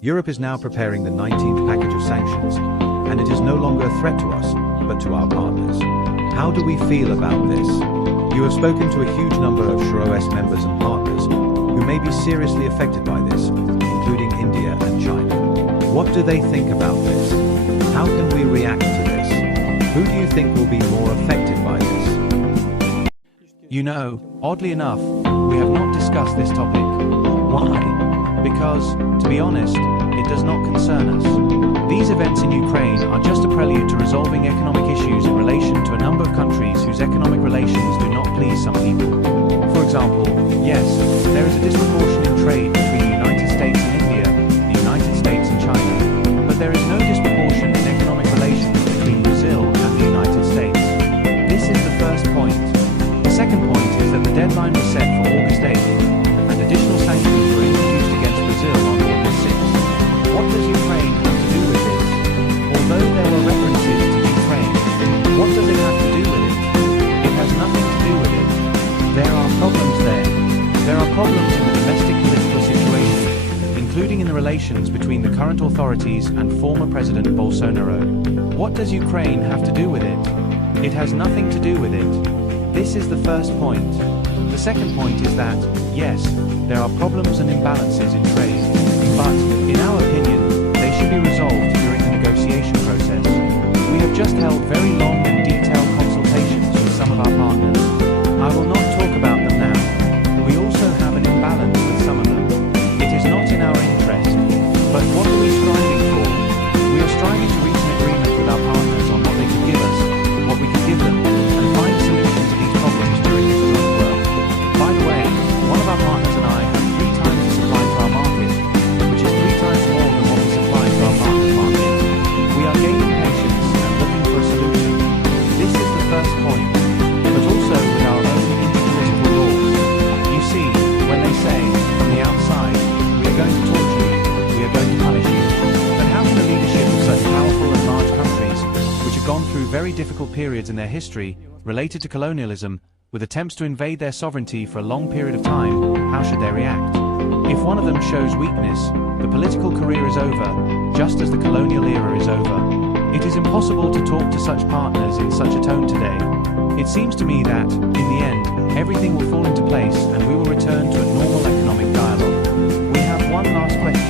Europe is now preparing the 19th package of sanctions, and it is no longer a threat to us, but to our partners. How do we feel about this? You have spoken to a huge number of SLAMS members and partners who may be seriously affected by this, including India and China. What do they think about this? How can we react to this? Who do you think will be more affected by this? You know, oddly enough, we have not discussed this topic. Why? Because, to be honest, it does not concern us. These events in Ukraine are just a prelude to resolving economic issues in relation to a number of countries whose economic relations do not please some people. For example, yes, there is a disproportion in trade between the United States and India, the United States and China, but there is no disproportion in economic relations between Brazil and the United States. This is the first point. The second point is that the deadline was set for August 8th, and additional sanctions were introduced against Brazil on August 6th. What does Ukraine have to do with this? Although there were references to Ukraine, what does it have to do with it? It has nothing to do with it. There are problems there. There are problems in the domestic political situation, including in the relations between the current authorities and former President Bolsonaro. What does Ukraine have to do with it? It has nothing to do with it. This is the first point. The second point is that, yes, there are problems and imbalances in trade, but, in our opinion, they should be resolved during the negotiation process. We have just held very long and detailed consultations with some of our partners. I will not talk about them now. We also have an imbalance with some of them. It is not in our interest. But what are we striving for? We are striving to reach an agreement with our partners on what they can give us, what we can give them, and find solutions to these problems during this joint work. By the way, one of our partners and I have 3 times the supply to our market, which is 3 times more than what we supply to our partner's market. We are gaining patience and looking for a solution. This is the first point, but also with our own interpolitical laws. You see, when they say, from the outside, we are going to torture you, we are going to punish you, but how can the leadership of such powerful and large countries, which have gone through very difficult periods in their history, related to colonialism, with attempts to invade their sovereignty for a long period of time, how should they react? If one of them shows weakness, the political career is over, just as the colonial era is over. It is impossible to talk to such partners in such a tone today. It seems to me that, in the end, everything will fall into place and we will return to a normal economic dialogue. We have one last question.